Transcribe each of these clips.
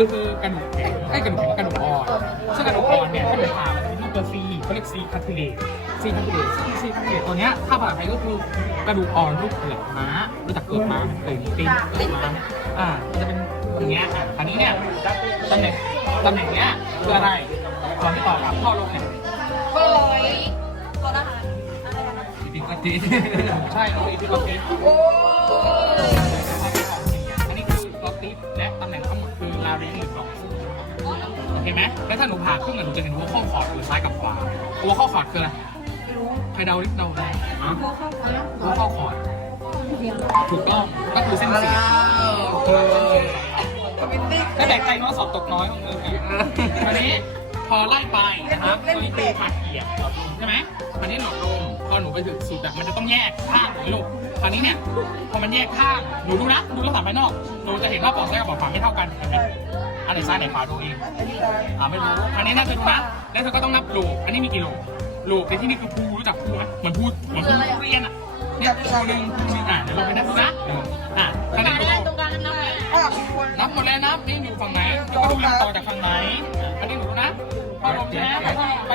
ก็คือกระดูกแข็งไอ้กระดูกแข็งกระดูกอ่อนซึ่งกระดูกอ่อนเนี่ยถ้าเดินทางมันจะมีตัวซีเขาเรียกซีคาทิเลตซีคาทิเลตซึ่งซีคาทิเลตตัวเนี้ยถ้าภาษาไทยก็คือกระดูกอ่อนรูปเปลือกม้ารู้จักเปลือกม้าเป็นตีนเปลือกม้าอ่าจะเป็นอย่างเงี้ยอะคราวนี้เนี่ยตำแหน่งตำแหน่งเนี้ยคืออะไรตอนที่ต่อกับพ่อลงเนี่ยก็เลยตัวละหานอะไรนะอีพิกติใช่โอ้อีพิกติโอ้ แล้วถ้าหนูผ่าครึ่งอะหนูจะเห็นหัวข้อคอร์ดอยู่ซ้ายกับขวาหัวข้อคอร์ดคืออะไรใครเดาดิเดาได้อ๋อหัวข้อคอร์ดถูกต้องก็คือเส้นเสียงเออถ้าแบกใจน้อยสอบตกน้อยของมึงอะอันนี้พอไล่ไปนะครับตัวนี้คือผักเกียบหลอดลมใช่ไหมอันนี้หลอดลมพอหนูไปถึงสุดอะมันจะต้องแยกข้างหรือลูกคราวนี้เนี่ยพอมันแยกข้างหนูดูนะดูลักษณะภายนอกหนูจะเห็นว่าปอดซ้ายกับปอดขวาไม่เท่ากันเห็นไหม อันไหนซ้ายไหนขวาดูเองอ่าไม่รู้ อันนี้น่าจะรู้นะ แล้วเธอก็ต้องนับลูกอันนี้มีกี่ลูกลูกในที่นี่คือภูรู้จักภูไหมเหมือนภูเหมือนภูทุเรียนอะ เนี่ยภูหนึ่งภูหนึ่งอะเดี๋ยวเราไปนับดูนะเอออะอันนี้ดูตรงกลางน้ำไหมนับหมดแล้วนับนี่อยู่ฝั่งไหนเดี๋ยวก็ดูลำต่อจากฝั่งไหนอันนี้หนู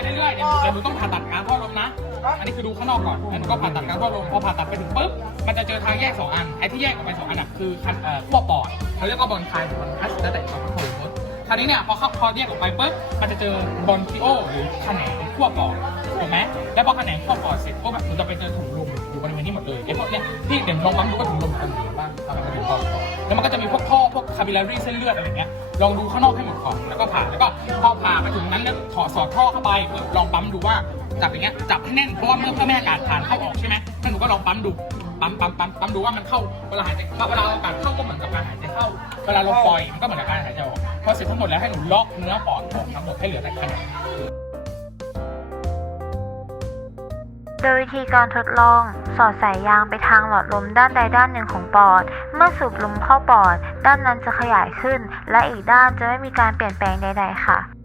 เรื่อยๆเดี๋ยวเดี๋ยวหนูต้องผ่าตัดกลางท่อลมนะ อันนี้คือดูข้างนอกก่อนแล้วหนูก็ผ่าตัดกลางท่อลมพอผ่าตัดไปถึงปุ๊บ มันจะเจอทางแยกสองอัน ไอ้ที่แยกออกไปสองอันอะคือคันเอ่อขั้วปอดเขาเรียกว่าบอลคายหรือบอลคัสแล้วแต่เขาเขาโพสคราวนี้เนี่ยพอเข้าพอแยกออกไปปุ๊บ มันจะเจอบอลคิโอหรือแขนงขั้วปอดถูกไหมแล้วพอแขนงขั้วปอดเสร็จปุ๊บแบบมันจะไปเจอถุงลมอยู่บริเวณนี้หมดเลยไอ้พวกเนี้ยที่เดี๋ยวลองปั๊มดูว่าถุงลมมันอยู่บ้างทำไมมันถึงปอดแล้วมันก็ คาบิลารีเส้นเลือดอะไรเงี้ยลองดูข้างนอกให้หมดก่อนแล้วก็ผ่าแล้วก็พอผ่าไปถึงนั้นแล้วถอดสอดท่อเข้าไปลองปั๊มดูว่าจับอย่างเงี้ยจับให้แน่นเพราะว่าเมื่อเพื่อไม่ให้อากาศผ่านเข้าออกใช่ไหมถ้าหนูก็ลองปั๊มดูปั๊มปั๊มปั๊มปั๊มดูว่ามันเข้าเวลาหายใจเวลาอากาศเข้าก็เหมือนกับการหายใจเข้าเวลาลมปล่อยมันก็เหมือนกับการหายใจออกพอเสร็จทั้งหมดแล้วให้หนูล็อกเนื้อปอดออกทั้งหมดให้เหลือแต่แขน โดยวิธีการทดลอง สอดสายยางไปทางหลอดลมด้านใดด้านหนึ่งของปอด เมื่อสูบลมเข้าปอด ด้านนั้นจะขยายขึ้น และอีกด้านจะไม่มีการเปลี่ยนแปลงใด ๆ ค่ะ